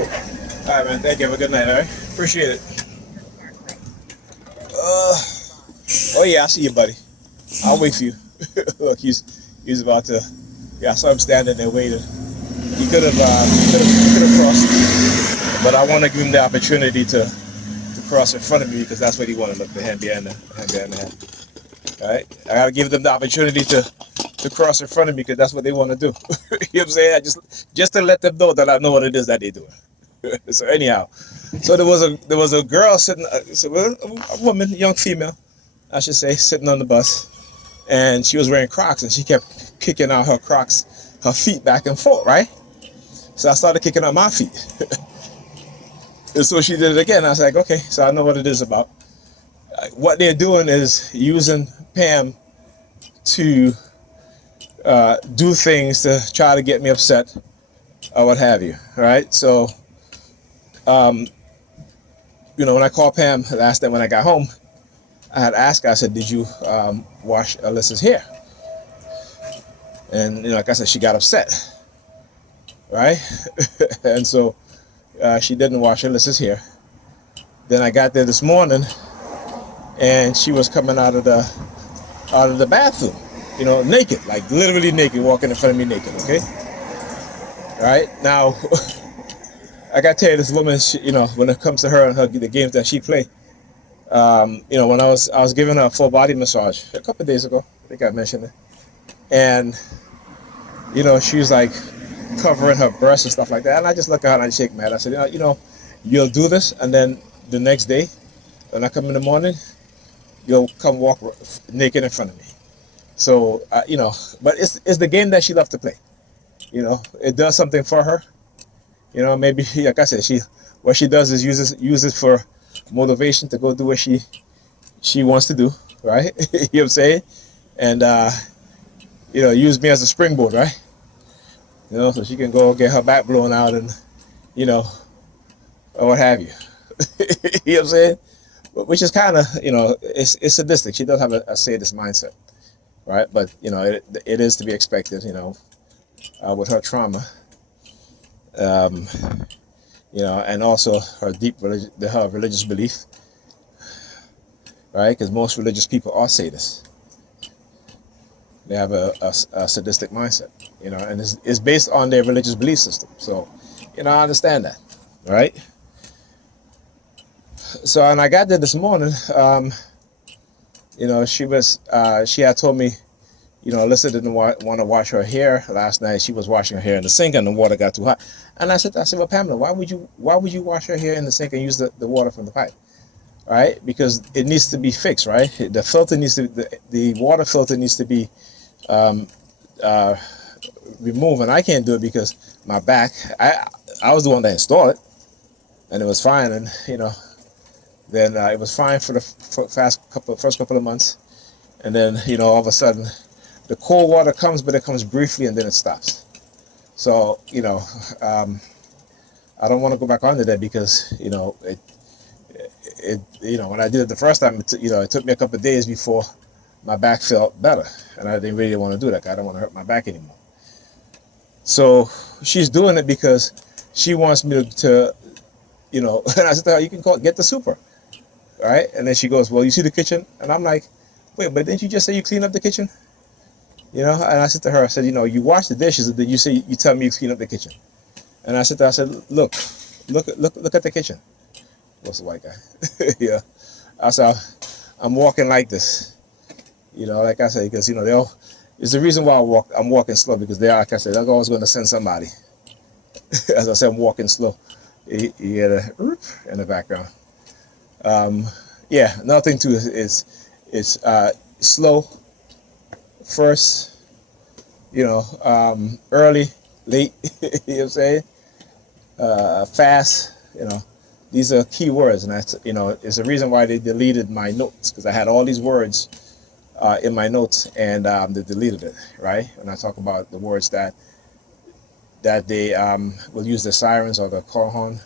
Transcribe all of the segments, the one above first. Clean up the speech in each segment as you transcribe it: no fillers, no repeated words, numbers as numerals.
All right, man. Thank you. Have a good night. All right. Appreciate it. Uh, oh yeah, I see you, buddy. I'll wait for you. Look, he's about to. Yeah, I saw him standing there waiting. He could have crossed, but I want to give him the opportunity to cross in front of me because that's what he wanted. Look, the hand behind the hand. All right, I gotta give them the opportunity to cross in front of me because that's what they want to do. You know what I'm saying? Just to let them know that I know what it is that they're doing. So anyhow, so there was a girl sitting, a woman, young female, I should say, sitting on the bus, and she was wearing Crocs, and she kept kicking out her feet back and forth, right? So I started kicking out my feet, and so she did it again. I was like, okay, so I know what it is about. What they're doing is using Pam to do things to try to get me upset or what have you, right? So, um, when I called Pam last night when I got home, I had asked her, I said, did you wash Alyssa's hair? And, like I said, she got upset, right? And so she didn't wash Alyssa's hair. Then I got there this morning and she was coming out of the bathroom, naked, like literally naked, walking in front of me naked, okay? Right? Now, I got to tell you, this woman, when it comes to her and the games that she play, when I was giving her a full body massage a couple of days ago, I think I mentioned it, and she was like covering her breasts and stuff like that, and I just look at her and I shake my head. I said, you'll do this, and then the next day when I come in the morning, you'll come walk naked in front of me. So but it's the game that she loves to play. It does something for her. Maybe like I said, what she does is uses for motivation to go do what she wants to do, right? You know what I'm saying? And use me as a springboard, right? So she can go get her back blown out and or what have you. You know what I'm saying? Which is kind of it's sadistic. She does have a sadist mindset, right? But it is to be expected. With her trauma, um, and also her her religious belief, right? Because most religious people are sadists. They have a sadistic mindset, and it's based on their religious belief system. So, I understand that, right? So, and I got there this morning. She had told me, Alyssa didn't want to wash her hair last night. She was washing her hair in the sink, and the water got too hot. And I said, well, Pamela, why would you wash her hair in the sink and use the water from the pipe, right? Because it needs to be fixed, right? The water filter needs to be uh, removed, and I can't do it because my back. I was the one that installed it, and it was fine, and then it was fine for the first couple of months, and then all of a sudden the cold water comes, but it comes briefly and then it stops. So I don't want to go back onto that because when I did it the first time, it took me a couple of days before my back felt better, and I didn't really want to do that. I don't want to hurt my back anymore. So she's doing it because she wants me to and I said to her, you can get the super, right? And then she goes, well, you see the kitchen? And I'm like, wait, but didn't you just say you clean up the kitchen? And I said to her, I said, you wash the dishes, and then you tell me you clean up the kitchen. And I said to her, I said, look at the kitchen. What's the white guy? Yeah. I said, I'm walking like this. Like I said, because it's the reason why I'm walking slow, because like I said, they're always going to send somebody. As I said, I'm walking slow. You get a whoop in the background. Yeah, nothing to it. It's slow first, early, late, you know what I'm saying? Fast, these are key words, and that's, it's the reason why they deleted my notes, because I had all these words in my notes, and they deleted it, right? When I talk about the words that they will use the sirens or the call horn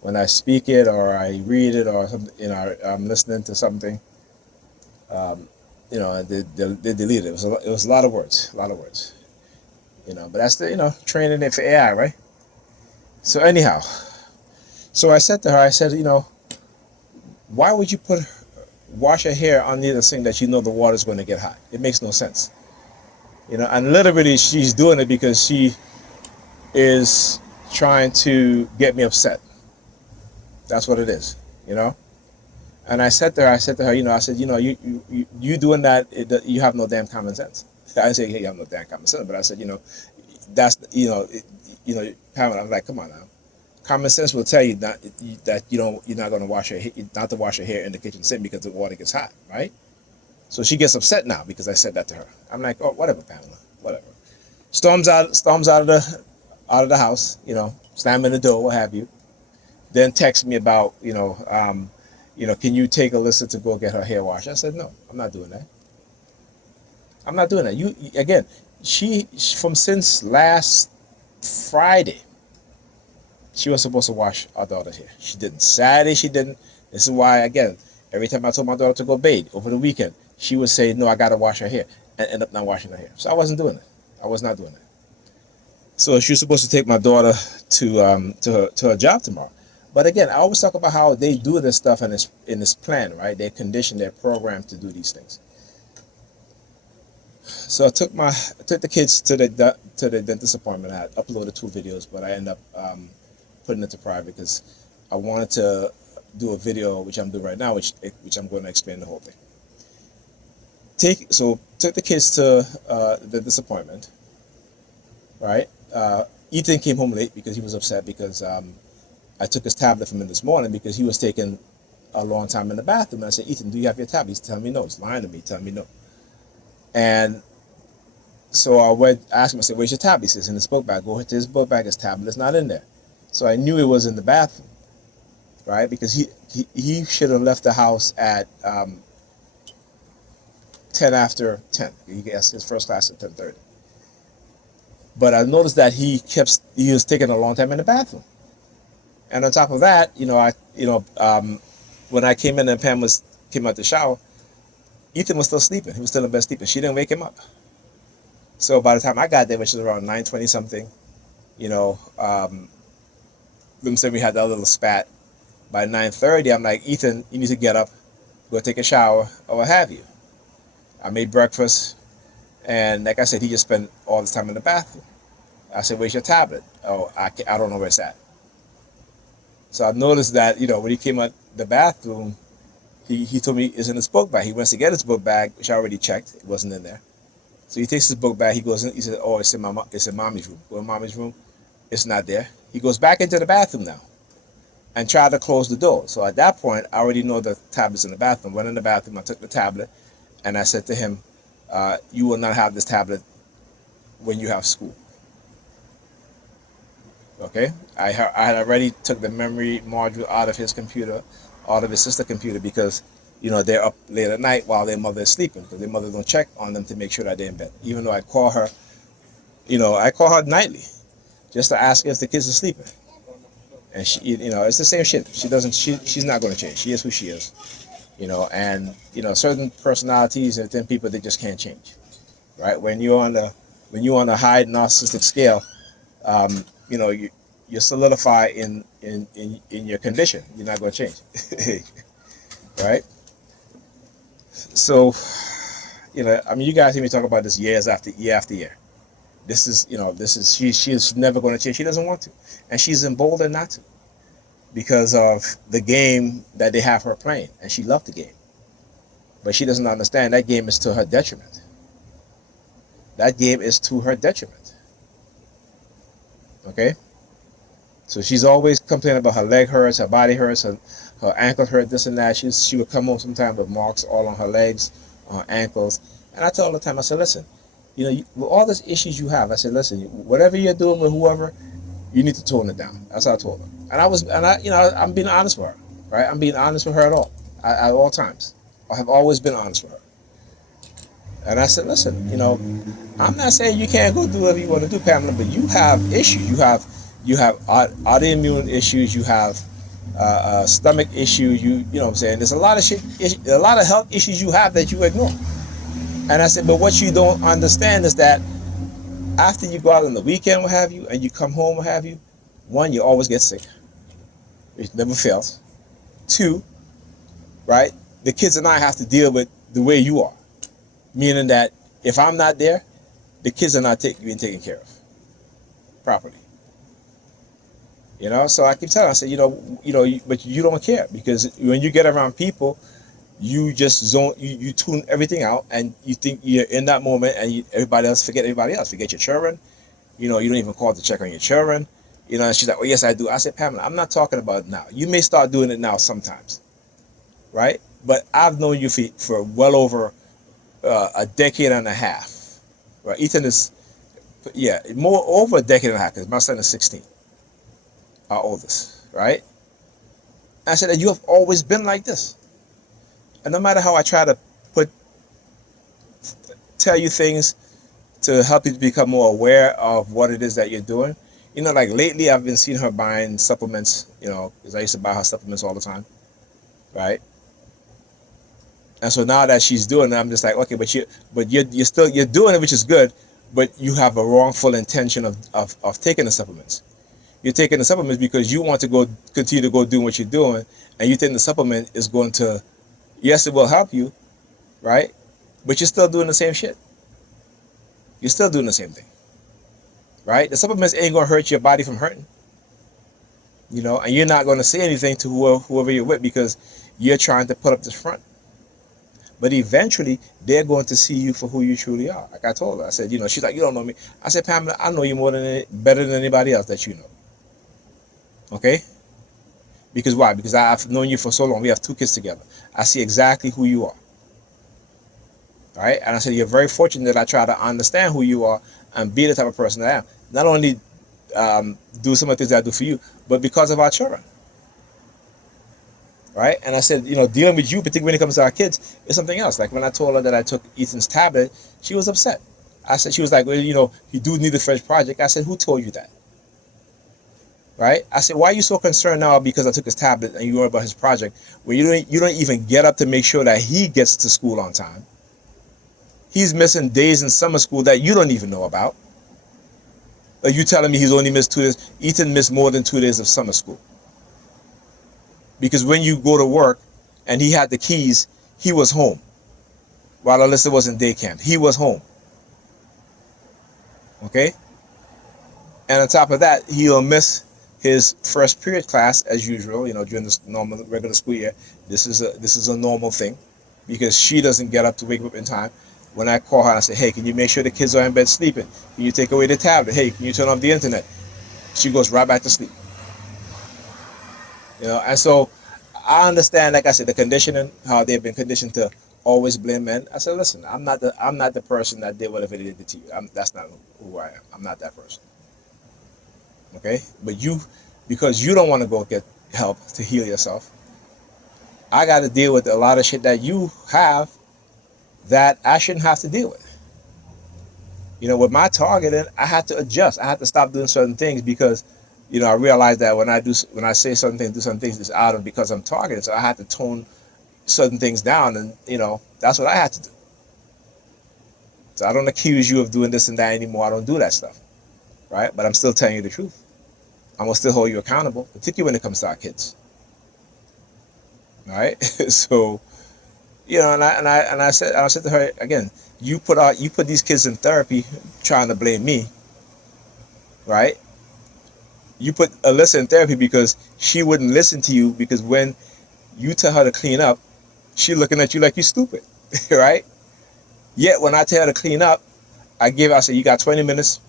when I speak it or I read it or something, I'm listening to something. They deleted it. It was a lot of words, But that's the training it for AI, right? So anyhow, so I said to her, I said, why would you wash her hair under the sink that you know the water's going to get hot? It makes no sense. And literally she's doing it because she is trying to get me upset. That's what it is, And I said to her, I said, you doing that, you have no damn common sense. I didn't say, hey, you have no damn common sense, but I said, that's, Pamela, I'm like, come on now. Common sense will tell you that you're not going to wash your hair, not to wash your hair in the kitchen sink because the water gets hot, right? So she gets upset now because I said that to her. I'm like, oh, whatever, Pamela, whatever. Storms out of the house, slamming the door, what have you. Then text me about, can you take Alyssa to go get her hair washed? I said, no, I'm not doing that. I'm not doing that. You again, she from since last Friday, she was supposed to wash our daughter's hair. She didn't. Saturday she didn't. This is why, again, every time I told my daughter to go bathe over the weekend, she would say, no, I gotta wash her hair, and end up not washing her hair. So I wasn't doing it. I was not doing it. So she was supposed to take my daughter to her job tomorrow. But again, I always talk about how they do this stuff in this plan, right? They condition their program to do these things. So I took the kids to the dentist appointment. I had uploaded 2 videos, but I ended up putting it to private because I wanted to do a video, which I'm doing right now, which I'm going to explain the whole thing. Took the kids to the dentist appointment, right? Ethan came home late because he was upset because I took his tablet from him this morning because he was taking a long time in the bathroom. And I said, Ethan, do you have your tablet? He's telling me no. He's lying to me, telling me no. And so I asked him, I said, where's your tablet? He says, in his book bag. Go to his book bag, his tablet is not in there. So I knew it was in the bathroom, right? Because he should have left the house at 10 after 10. He gets his first class at 10:30. But I noticed that he was taking a long time in the bathroom. And on top of that, when I came in and Pam came out the shower, Ethan was still sleeping. He was still in bed sleeping. She didn't wake him up. So by the time I got there, which was around 9:20 something, them said we had that little spat. By 9:30, I'm like, Ethan, you need to get up, go take a shower, or what have you. I made breakfast, and like I said, he just spent all this time in the bathroom. I said, where's your tablet? Oh, I don't know where it's at. So I noticed that, when he came out the bathroom, he told me it's in his book bag. He went to get his book bag, which I already checked. It wasn't in there. So he takes his book bag. He goes in. He said, oh, it's in mommy's room. Go in mommy's room. It's not there. He goes back into the bathroom now and tried to close the door. So at that point, I already know the tablet's in the bathroom. Went in the bathroom. I took the tablet, and I said to him, you will not have this tablet when you have school. Okay? I had already took the memory module out of his computer, out of his sister's computer, because they're up late at night while their mother is sleeping, because their mother don't check on them to make sure that they're in bed. Even though I call her nightly just to ask if the kids are sleeping. And she, it's the same shit. She's not going to change. She is who she is. And certain personalities and certain people, they just can't change. Right? When you're on a high narcissistic scale, you're solidified in your condition. You're not going to change. Right? So, you guys hear me talk about this year after year. This is she is never going to change. She doesn't want to, and she's emboldened not to, because of the game that they have her playing, and she loved the game, but she doesn't understand that game is to her detriment. That game is to her detriment. Okay, so she's always complaining about her leg hurts, her body hurts, her ankle hurt, this and that. She would come home sometimes with marks all on her legs, on her ankles, and I tell her all the time. I said, listen. With all these issues you have, I said, listen, whatever you're doing with whoever, you need to tone it down. That's what I told her. I'm being honest with her, right? I'm being honest with her at all times. I have always been honest with her. And I said, listen, I'm not saying you can't go do whatever you want to do, Pamela, but you have issues. You have autoimmune issues. You have stomach issues. You know what I'm saying? There's a lot of shit, a lot of health issues you have that you ignore. And I said, but what you don't understand is that after you go out on the weekend, what have you, and you come home, what have you, One, you always get sick. It never fails. Two, right? The kids and I have to deal with the way you are, meaning that if I'm not there, the kids are not being taken care of properly. So I keep telling them, I say, but you don't care, because when you get around people, you just zone, you tune everything out, and you think you're in that moment, and everybody else forget your children. You don't even call to check on your children. And she's like, oh yes, I do. I said, Pamela, I'm not talking about it now. You may start doing it now sometimes, right? But I've known you for well over a decade and a half, right? Ethan is, yeah, more over a decade and a half, because my son is 16, our oldest, right? I said that you have always been like this, and no matter how I try to tell you things to help you to become more aware of what it is that you're doing. Like lately I've been seeing her buying supplements, because I used to buy her supplements all the time, right? And so now that she's doing it, I'm just like, okay, but you're doing it, which is good, but you have a wrongful intention of taking the supplements. You're taking the supplements because you want to continue to go doing what you're doing, and you think the supplement is going to, yes, it will help you, right? But you're still doing the same shit. You're still doing the same thing, right? The supplements ain't going to hurt your body from hurting, and you're not going to say anything to whoever you're with, because you're trying to put up this front. But eventually, they're going to see you for who you truly are. Like I told her, I said, she's like, you don't know me. I said, Pamela, I know you better than anybody else that you know. Okay? Because why? Because I've known you for so long. We have 2 kids together. I see exactly who you are. All right? And I said, you're very fortunate that I try to understand who you are and be the type of person that I am. Not only do some of the things that I do for you, but because of our children. Right? And I said, dealing with you, particularly when it comes to our kids, is something else. Like when I told her that I took Ethan's tablet, she was upset. She was like, well, you do need a fresh project. I said, who told you that? Right? I said, why are you so concerned now because I took his tablet and you worry about his project, where you don't even get up to make sure that he gets to school on time? He's missing days in summer school that you don't even know about. Are you telling me he's only missed 2 days? Ethan missed more than 2 days of summer school. Because when you go to work and he had the keys, he was home. While Alyssa was in day camp, he was home. Okay? And on top of that, he'll miss his first period class as usual, during this normal regular school year. This is a normal thing, because she doesn't get up to wake up in time. When I call her and I say, hey, can you make sure the kids are in bed sleeping? Can you take away the tablet? Hey, can you turn off the internet? She goes right back to sleep. And so I understand, like I said, the conditioning, how they've been conditioned to always blame men. I said, listen, I'm not the person that did whatever they did to you. That's not who I am. I'm not that person. Okay? But because you don't want to go get help to heal yourself, I got to deal with a lot of shit that you have that I shouldn't have to deal with. With my targeting, I had to adjust. I had to stop doing certain things because, I realized that when I say certain things, do certain things, it's out of because I'm targeted. So I had to tone certain things down, and that's what I had to do. So I don't accuse you of doing this and that anymore. I don't do that stuff, right? But I'm still telling you the truth. I'm gonna still hold you accountable, particularly when it comes to our kids. All right. So, and I said to her again, you put these kids in therapy, trying to blame me, right? You put Alyssa in therapy because she wouldn't listen to you, because when you tell her to clean up, she's looking at you like you're stupid, right? Yet when I tell her to clean up, I say, you got 20 minutes,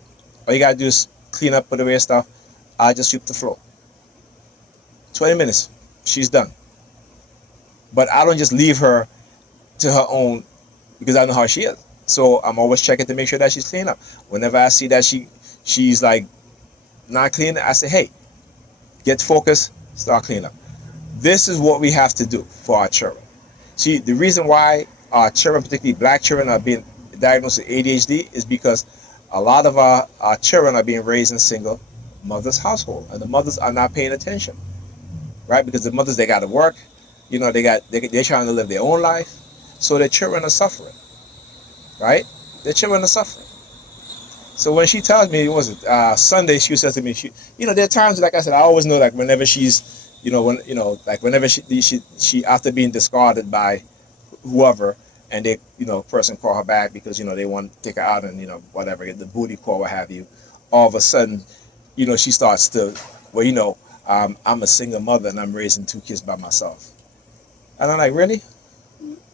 all you got to do is clean up, put away stuff. I'll just sweep the floor. 20 minutes, she's done. But I don't just leave her to her own, because I know how she is. So I'm always checking to make sure that she's clean up. Whenever I see that she's like not clean, I say, hey, get focused, start cleaning up. This is what we have to do for our children. See, the reason why our children, particularly black children, are being diagnosed with ADHD is because a lot of our children are being raised in single mothers' household, and the mothers are not paying attention, right? Because the mothers, they got to work, they're trying to live their own life, so their children are suffering, right? Their children are suffering. So when she tells me, what was it Sunday? She says to me, there are times, like I said, I always know, like whenever she's, like whenever she after being discarded by whoever, and they, person call her back because they want to take her out and whatever, get the booty call, what have you. All of a sudden, she starts to, well, I'm a single mother and I'm raising 2 kids by myself. And I'm like, really?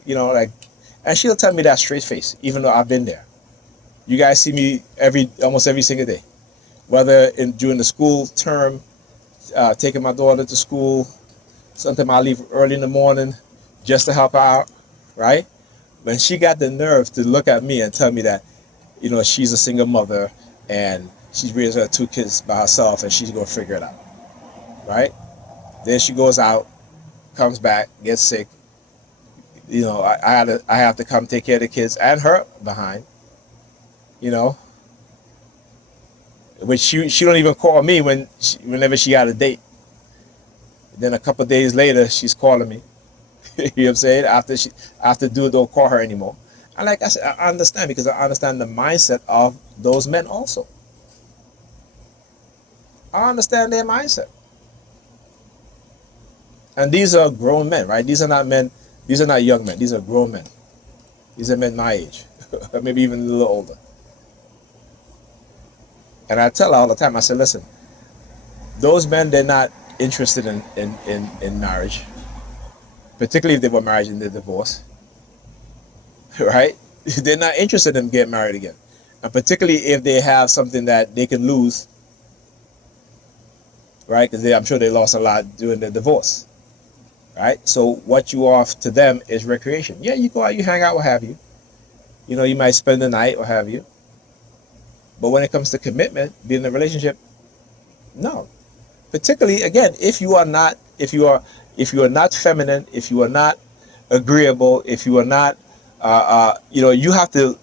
Like, and she'll tell me that straight face, even though I've been there. You guys see me almost every single day, whether during the school term, taking my daughter to school. Sometimes I leave early in the morning just to help her out, right? When she got the nerve to look at me and tell me that, she's a single mother and she's raising her 2 kids by herself and she's gonna figure it out, right? Then she goes out, comes back, gets sick. I have to come take care of the kids and her behind, you know. Which she don't even call me whenever she got a date. Then a couple of days later, she's calling me. You know what I'm saying? After dude don't call her anymore. And like I said, I understand because I understand the mindset of those men also. I understand their mindset. And these are grown men, right? These are not men. These are not young men. These are grown men. These are men my age, maybe even a little older. And I tell her all the time, I said, listen, those men, they're not interested in marriage, particularly if they were married and they're divorced, right? They're not interested in getting married again. And particularly if they have something that they can lose, right? Because I'm sure they lost a lot during the divorce, right? So what you offer to them is recreation. Yeah, you go out, you hang out, what have you. You might spend the night, what have you. But when it comes to commitment, being in a relationship, no. Particularly, again, if you are not feminine, if you are not agreeable, if you are not, you have to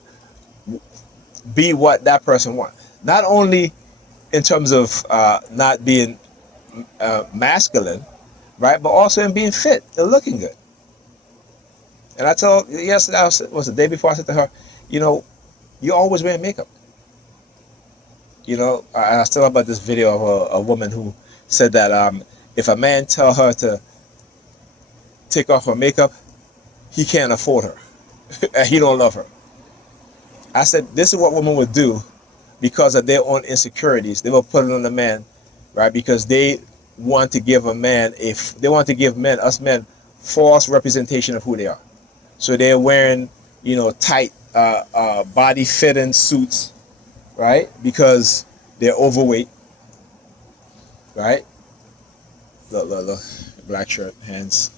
be what that person wants. Not only in terms of not being masculine, right, but also in being fit and looking good. And I told yesterday, was the day before, I said to her, you always wear makeup. I still about this video of a woman who said that if a man tell her to take off her makeup, he can't afford her and he don't love her. I said, this is what women would do because of their own insecurities. They will put it on the man, right? Because they want to give us men, false representation of who they are. So they're wearing, tight, body fitting suits, right? Because they're overweight, right? Look. Black shirt, hands,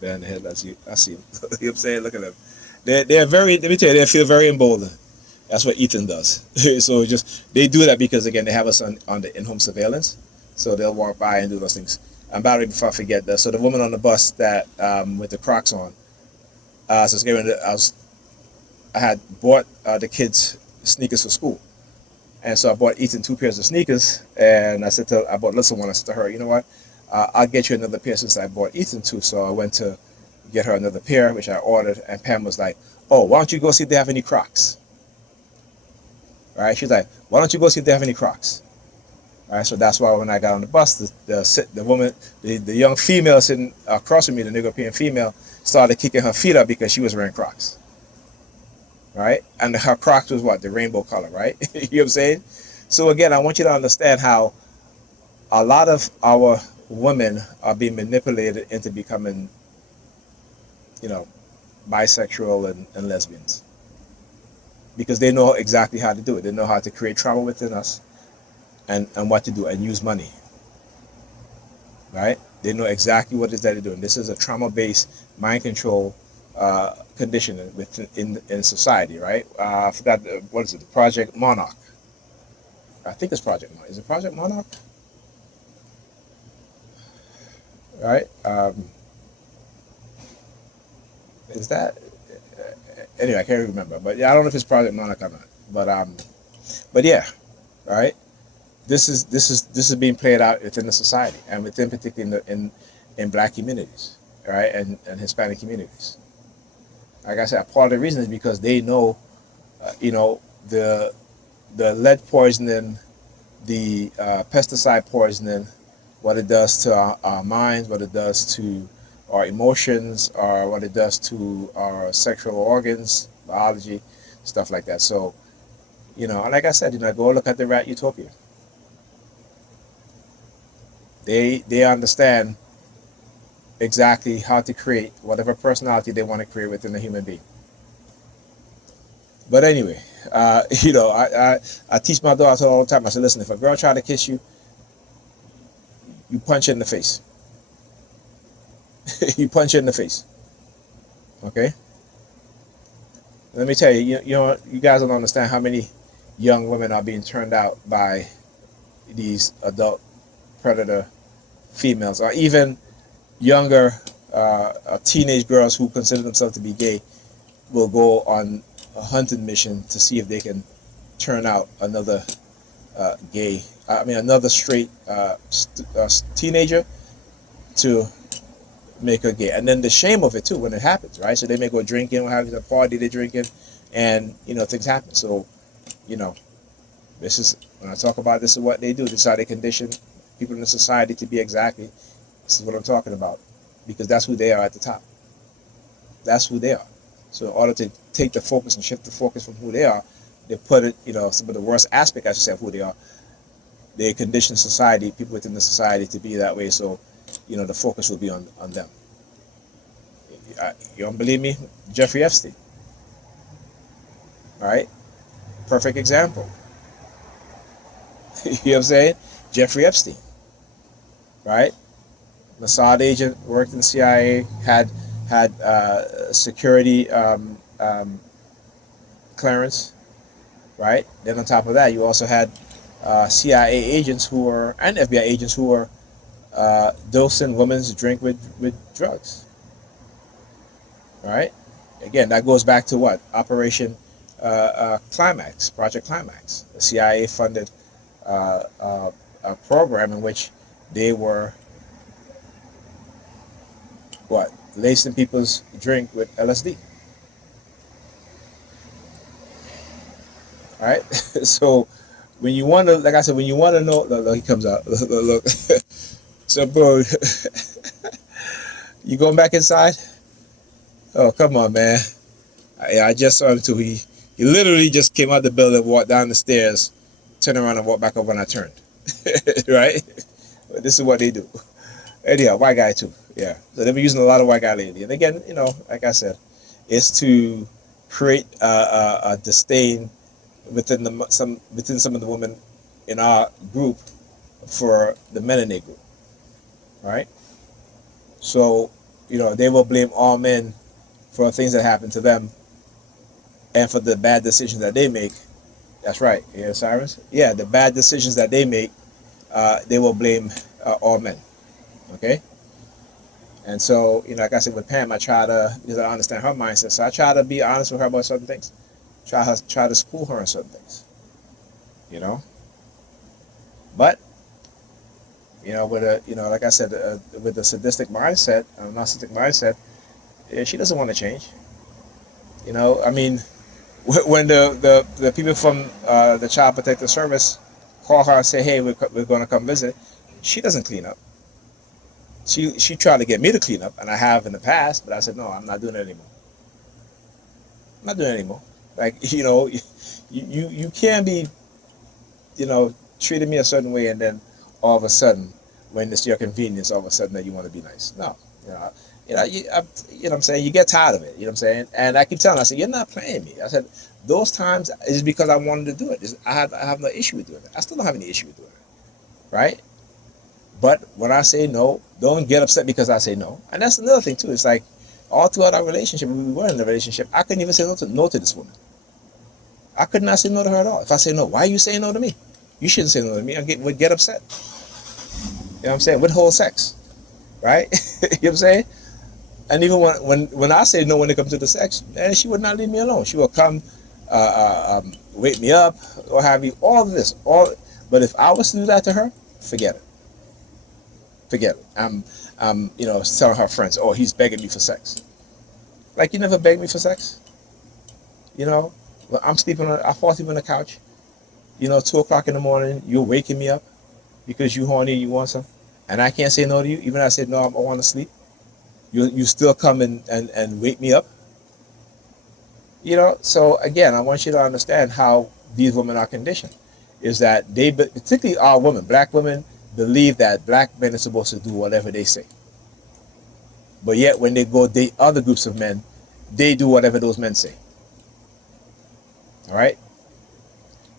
behind the head. I see him. You know what I'm saying? Look at them. They're very, let me tell you, they feel very emboldened. That's what Ethan does. So they do that because, again, they have us on the in-home surveillance. So they'll walk by and do those things. And by the way, before I forget that, so the woman on the bus that with the Crocs on, I had bought the kids sneakers for school. And so I bought Ethan 2 pairs of sneakers, and I bought Lissa one. I said to her, you know what? I'll get you another pair since I bought Ethan 2. So I went to get her another pair, which I ordered, and Pam was like, oh, why don't you go see if they have any Crocs? All right, she's like, why don't you go see if they have any Crocs? All right, so that's why when I got on the bus, the woman, the young female sitting across from me, the European female, started kicking her feet up because she was wearing Crocs. Right? And her Crocs was what? The rainbow color, right? You know what I'm saying? So again, I want you to understand how a lot of our women are being manipulated into becoming, bisexual and lesbians. Because they know exactly how to do it. They know how to create trauma within us and what to do and use money. Right? They know exactly what it is that they're doing. This is a trauma-based mind control conditioning in society, right? I forgot, what is it? Project Monarch. I think it's Project Monarch. Is it Project Monarch? Right? Is that? Anyway, I can't remember. But yeah, I don't know if it's Project Monarch or not. But yeah, right? This is being played out within the society and within particularly in Black communities, right, and Hispanic communities. Like I said, part of the reason is because they know, the the lead poisoning, the pesticide poisoning, what it does to our minds, what it does to our emotions, or what it does to our sexual organs, biology, stuff like that. So, like I said, go look at the Rat Utopia. They understand exactly how to create whatever personality they want to create within a human being. But anyway, I teach my daughter all the time. I said, listen, if a girl try to kiss you, you punch her in the face. You punch her in the face. Okay. Let me tell you, you guys don't understand how many young women are being turned out by these adult predator females, or even younger teenage girls who consider themselves to be gay will go on a hunting mission to see if they can turn out another another straight teenager to make her gay. And then the shame of it too when it happens, right? So they may go drinking or having a party, they're drinking, and things happen. So this is when I talk about this is what they do. This is how they condition people in the society to be exactly. This is what I'm talking about, because that's who they are at the top. That's who they are. So in order to take the focus and shift the focus from who they are, they put it, some of the worst aspect, I should say, of who they are. They condition society, people within the society, to be that way. So, the focus will be on them. You don't believe me? Jeffrey Epstein. All right? Perfect example. You know what I'm saying? Jeffrey Epstein. Right? Mossad agent, worked in the CIA, had security clearance, right? Then on top of that, you also had CIA agents and FBI agents who were dosing women's drink with drugs, right? Again, that goes back to what? Operation Climax, Project Climax. The CIA funded a program in which they were lacing people's drink with LSD. All right. So when you want to, like I said, when you want to know, look, he comes out. Look. So, bro, you going back inside? Oh, come on, man. I just saw him too. He literally just came out the building, walked down the stairs, turned around and walked back up when I turned. Right? But this is what they do. Anyhow, white guy too. Yeah. So they've been using a lot of white guy lately. And again, like I said, it's to create a disdain within some of the women in our group for the men in their group. Right? So, they will blame all men for things that happen to them and for the bad decisions that they make. That's right. Yeah, Cyrus? Yeah, the bad decisions that they make, they will blame all men. Okay? And so, like I said with Pam, because I understand her mindset, so I try to be honest with her about certain things. Try to school her on certain things. But, with like I said, with the sadistic mindset, narcissistic mindset, she doesn't want to change. When the people from the Child Protective Service call her and say, hey, we're going to come visit, she doesn't clean up. She tried to get me to clean up, and I have in the past, but I said, no, I'm not doing it anymore. I'm not doing it anymore. Like, you can't be, treating me a certain way, and then all of a sudden, when it's your convenience, all of a sudden that you want to be nice. No, I'm saying, you get tired of it. You know what I'm saying? And I keep telling her, I said, you're not playing me. I said, those times is because I wanted to do it. I have no issue with doing it. I still don't have any issue with doing it, right? But when I say no, don't get upset because I say no. And that's another thing too. It's like all throughout our relationship, when we were in a relationship, I couldn't even say no to this woman. I could not say no to her at all. If I say no, why are you saying no to me? You shouldn't say no to me. I would get upset. You know what I'm saying? Withhold sex, right? You know what I'm saying? And even when I say no when it comes to the sex, man, she would not leave me alone. She will come, wake me up, or have you. All of this, But if I was to do that to her, forget it. Forget it. I'm telling her friends, oh, he's begging me for sex. Like, you never begged me for sex. Well, I'm sleeping I fall asleep on the couch. 2 o'clock in the morning, you're waking me up because you horny, you want some, and I can't say no to you. Even if I said no, I want to sleep. You still come and wake me up. So again, I want you to understand how these women are conditioned. Is that they, particularly our women, black women, believe that black men are supposed to do whatever they say. But yet when they go date other groups of men, they do whatever those men say. All right?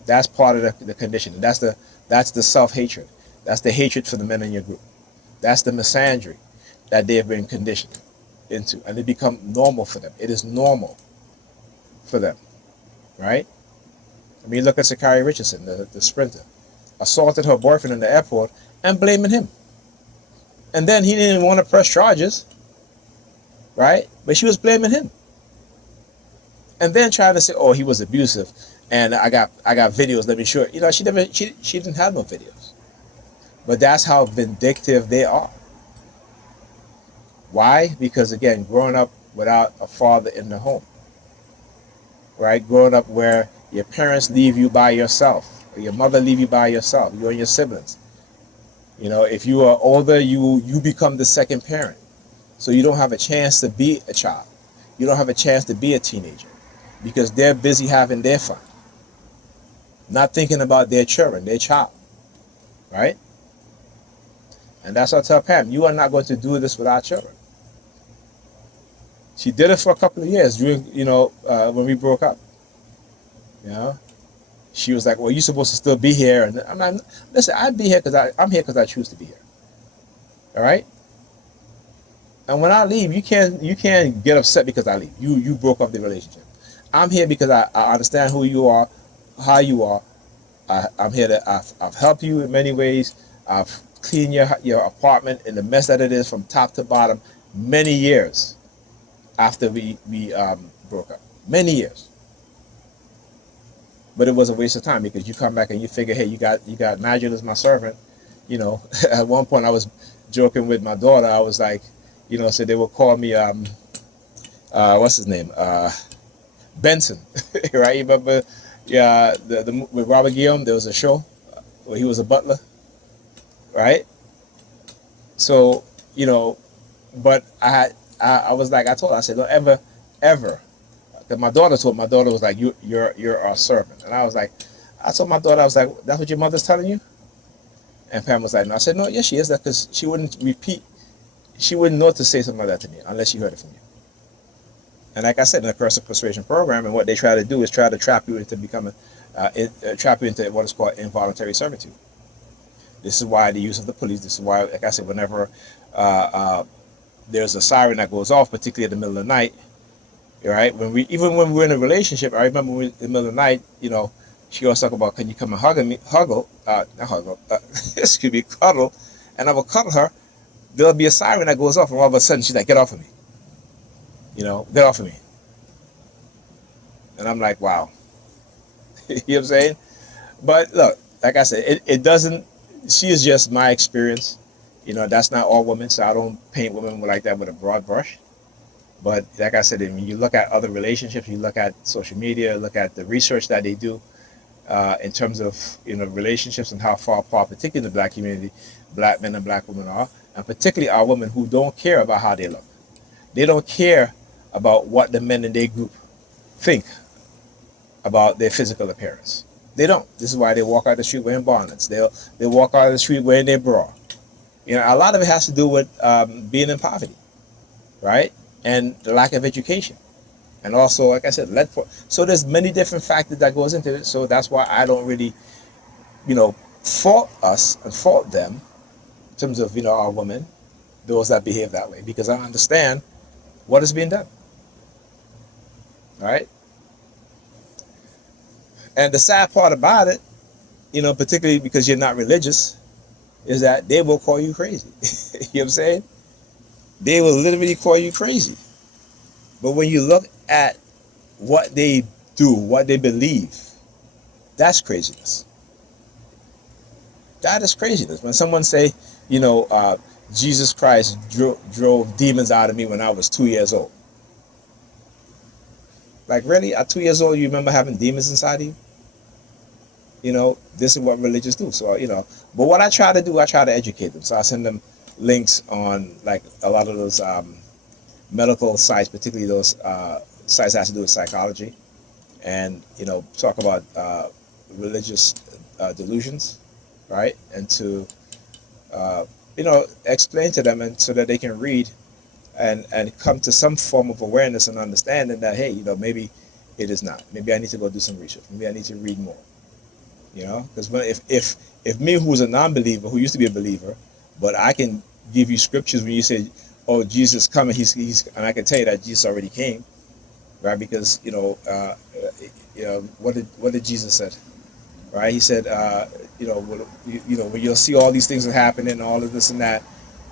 That's part of the conditioning. That's the self-hatred. That's the hatred for the men in your group. That's the misandry that they have been conditioned into. And it become normal for them. It is normal for them. Right? I mean, look at Sakari Richardson, the sprinter. Assaulted her boyfriend in the airport and blaming him. And then he didn't want to press charges. Right? But she was blaming him. And then trying to say, oh, he was abusive. And I got videos, let me show it. She didn't have no videos. But that's how vindictive they are. Why? Because again, growing up without a father in the home. Right? Growing up where your parents leave you by yourself, or your mother leave you by yourself, you and your siblings. If you are older, you become the second parent. So you don't have a chance to be a child. You don't have a chance to be a teenager because they're busy having their fun, not thinking about their children, their child, right? And that's what I tell Pam, you are not going to do this with our children. She did it for a couple of years during, when we broke up. She was like, well, you're supposed to still be here. And I'm like, listen, I'd be here because I'm here because I choose to be here. All right? And when I leave, you can't get upset because I leave. You broke up the relationship. I'm here because I understand who you are, how you are. I'm here I've helped you in many ways. I've cleaned your apartment in the mess that it is from top to bottom many years after we broke up. Many years. But it was a waste of time because you come back and you figure, hey, you got Nigel as my servant. At one point I was joking with my daughter. I was like, so they would call me what's his name? Benson. Right? You remember with Robert Guillaume, there was a show where he was a butler. Right? So, but I was like, I told her, I said, don't ever. Because my daughter was like, you're our servant. And I told my daughter, I was like, that's what your mother's telling you? And Pam was like, no. I said, no, yes, she is. That because she wouldn't know to say something like that to me unless she heard it from you. And like I said, in the Curse of Persuasion program, and what they try to do is try to trap you into becoming, trap you into what is called involuntary servitude. This is why the use of the police. This is why, like I said, whenever there's a siren that goes off, particularly in the middle of the night, right? Even when we were in a relationship, I remember in the middle of the night, she always talk about, can you come and cuddle, and I will cuddle her. There'll be a siren that goes off, and all of a sudden she's like, get off of me. Get off of me. And I'm like, wow. You know what I'm saying? But look, like I said, it doesn't, she is just my experience. That's not all women, so I don't paint women like that with a broad brush. But like I said, when you look at other relationships, you look at social media, look at the research that they do in terms of relationships and how far apart, particularly in the black community, black men and black women are, and particularly our women who don't care about how they look. They don't care about what the men in their group think about their physical appearance. They don't. This is why they walk out the street wearing bonnets. They walk out the street wearing their bra. A lot of it has to do with being in poverty, right? And the lack of education. And also, like I said, so there's many different factors that goes into it. So that's why I don't really, fault us and fault them in terms of, our women, those that behave that way, because I understand what is being done. All right? And the sad part about it, particularly because you're not religious, is that they will call you crazy. You know what I'm saying? They will literally call you crazy. But when you look at what they do, what they believe, that's craziness. That is craziness. When someone say, Jesus Christ drove demons out of me when I was 2 years old. Like, really? At 2 years old, you remember having demons inside of you? this is what religions do. So, but what I try to do, I try to educate them. So I send them links on like a lot of those medical sites, particularly those sites that have to do with psychology, and talk about religious delusions, right? And to explain to them, and so that they can read and come to some form of awareness and understanding that, hey, maybe it is not. Maybe I need to go do some research. Maybe I need to read more. Because if me, who's a non-believer, who used to be a believer, but I can give you scriptures when you say, oh, Jesus coming, he's and I can tell you that Jesus already came, right? Because what did Jesus said, right? He said, when you'll see all these things are happening, all of this and that,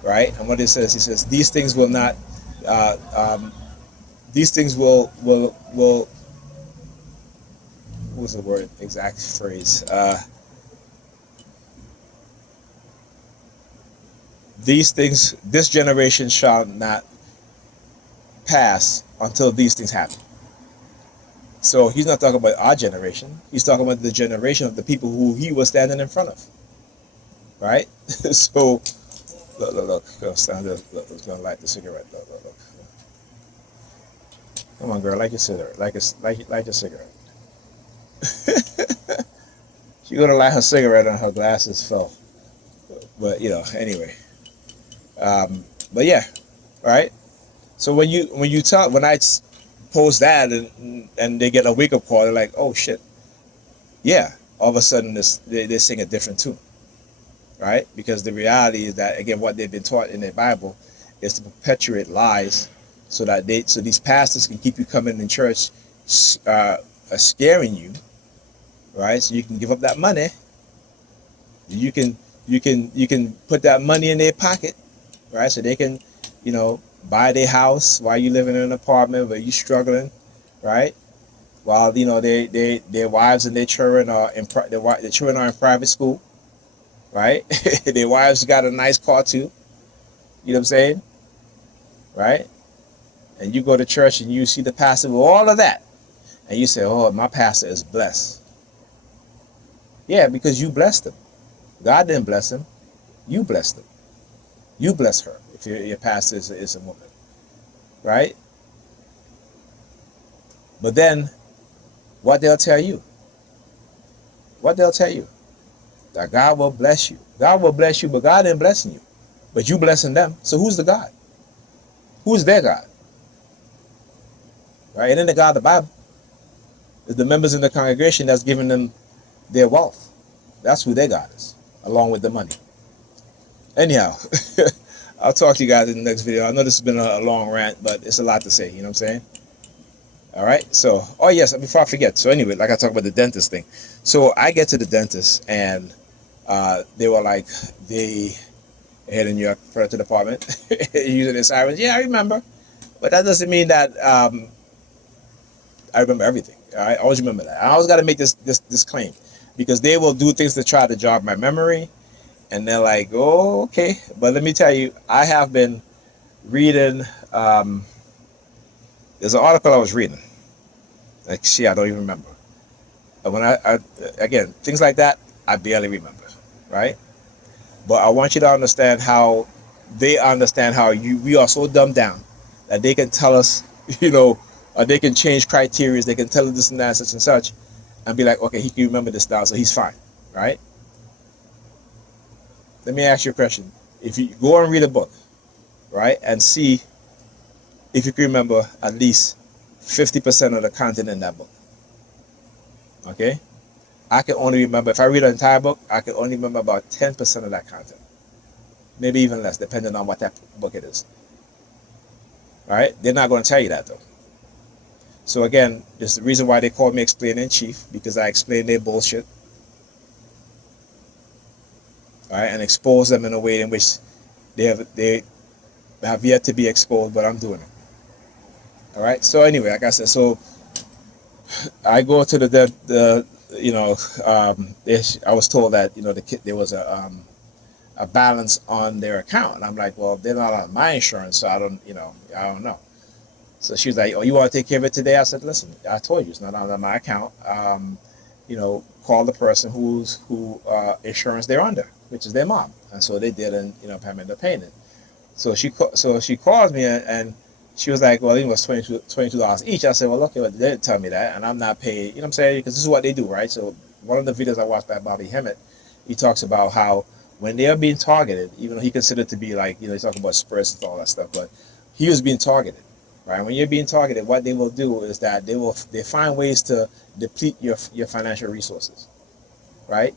right? And what it says, he says, these things will not, uh, um, these things will. What was the word? Exact phrase. These things, this generation shall not pass until these things happen. So he's not talking about our generation. He's talking about the generation of the people who he was standing in front of, right? So look. Stand there. Look, gonna light the cigarette. Look. Come on, girl, light your cigarette. Light your cigarette. She gonna light her cigarette and her glasses fell. But anyway. But yeah, right. So when I post that and they get a wake up call, they're like, oh shit, yeah. All of a sudden, they sing a different tune, right? Because the reality is that, again, what they've been taught in the Bible is to perpetuate lies, so these pastors can keep you coming in church, scaring you, right? So you can give up that money. You can put that money in their pocket, right? So they can, buy their house while you living in an apartment where you struggling, right? While their wives and their children are their children are in private school, right? Their wives got a nice car too. You know what I'm saying, right? And you go to church and you see the pastor with all of that, and you say, "Oh, my pastor is blessed." Yeah, because you blessed him. God didn't bless him. You blessed him. You bless her if your pastor is a woman, right? But then, what they'll tell you? That God will bless you. God will bless you, but God ain't blessing you. But you blessing them. So who's the God? Who's their God? Right? And then the God of the Bible is the members in the congregation that's giving them their wealth. That's who their God is, along with the money. Anyhow, I'll talk to you guys in the next video. I know this has been a long rant, but it's a lot to say. You know what I'm saying? All right. So, oh yes, before I forget. So anyway, like I talked about the dentist thing. So I get to the dentist and they were like, they head in New York Federal Department using their sirens. Yeah, I remember. But that doesn't mean that I remember everything. All right. I always remember that. I always got to make this claim, because they will do things to try to jog my memory. And they're like, oh, okay. But let me tell you, I have been reading. There's an article I was reading. Like, see, I don't even remember. And when I again, things like that, I barely remember, right? But I want you to understand how they understand how we are so dumbed down that they can tell us, or they can change criteria. They can tell us this and that, such and such, and be like, okay, he can remember this now, so he's fine, right? Let me ask you a question. If you go and read a book, right, and see if you can remember at least 50% of the content in that book, okay? I can only remember, if I read an entire book, I can only remember about 10% of that content. Maybe even less, depending on what that book it is. All right? They're not going to tell you that, though. So again, there's the reason why they call me Explainer in Chief, because I explain their bullshit. All right? And expose them in a way in which they have yet to be exposed, but I'm doing it. All right? So anyway, like I said, so I go to the I was told that, the kid, there was a balance on their account. And I'm like, well, they're not on my insurance, so I don't know. So she was like, oh, you want to take care of it today? I said, listen, I told you it's not on my account. call the person who insurance they're under, which is their mom. And so they did, and payment the payment. So she calls me, and she was like, well, it was $22 each. I said, well, okay, well, they didn't tell me that, and I'm not paid. You know what I'm saying? Because this is what they do, right? So one of the videos I watched by Bobby Hemmett, he talks about how when they are being targeted, even though he considered to be like, he's talking about spirits and all that stuff, but he was being targeted, right? When you're being targeted, what they will do is that they find ways to deplete your financial resources, right?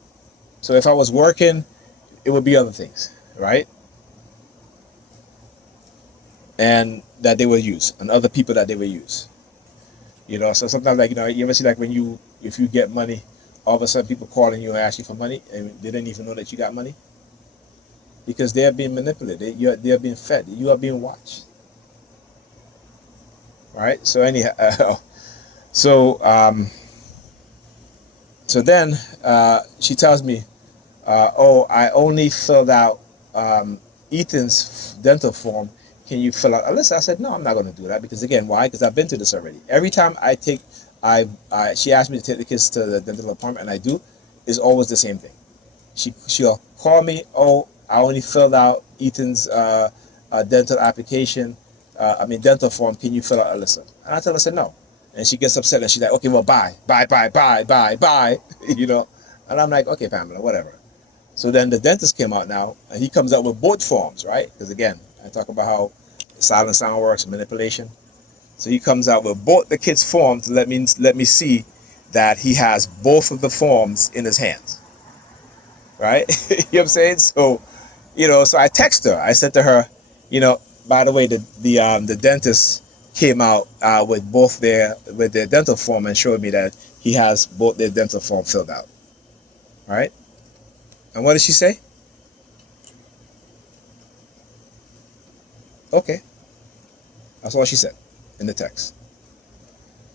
So if I was working, it would be other things, right? And that they will use, and other people that they will use. So sometimes, like, you ever see, like, if you get money, all of a sudden people calling you and asking for money, and they didn't even know that you got money, because they are being manipulated. They are being fed. You are being watched, right? So anyhow, so so then she tells me, oh, I only filled out Ethan's dental form. Can you fill out a list? I said, no, I'm not going to do that, because again, why? Because I've been through this already. Every time she asked me to take the kids to the dental appointment, and I do, it's always the same thing. She'll call me, oh, I only filled out Ethan's dental application, dental form. Can you fill out Alyssa? And I tell her, I said, no. And she gets upset, and she's like, okay, well, bye. And I'm like, okay, Pamela, whatever. So then the dentist came out now, and he comes out with both forms, right? Because again, I talk about how silent sound works, manipulation. So he comes out with both the kids' forms to let me see that he has both of the forms in his hands, right? You know what I'm saying? So, so I text her. I said to her, by the way, the dentist came out with their dental form and showed me that he has both their dental form filled out, right? And what did she say? Okay. That's all she said in the text.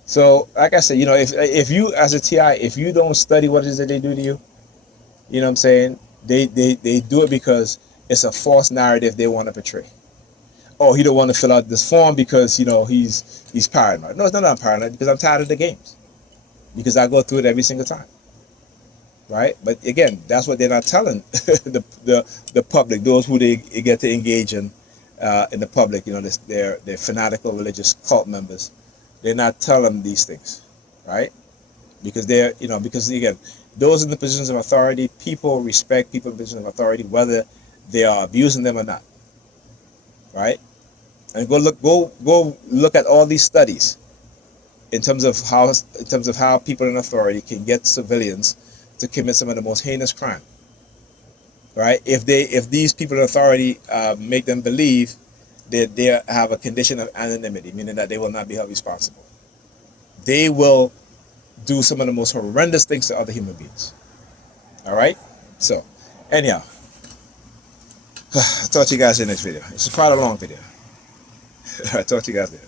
So, like I said, if you, as a TI, if you don't study what it is that they do to you, you know what I'm saying? They do it because it's a false narrative they want to portray. Oh, he don't want to fill out this form because, he's paranoid. No, it's not that I'm paranoid, because I'm tired of the games. Because I go through it every single time. Right? But again, that's what they're not telling the public, those who they get to engage in the public, they're fanatical religious cult members. They're not telling them these things, right? Because because again, those in the positions of authority, people respect people in positions of authority, whether they are abusing them or not, right? And go look at all these studies in terms of how people in authority can get civilians to commit some of the most heinous crime, right? If these people in authority make them believe that they have a condition of anonymity, meaning that they will not be held responsible, they will do some of the most horrendous things to other human beings. All right. So, anyhow, I'll talk to you guys in the next video. It's quite a long video. All right, talk to you guys later.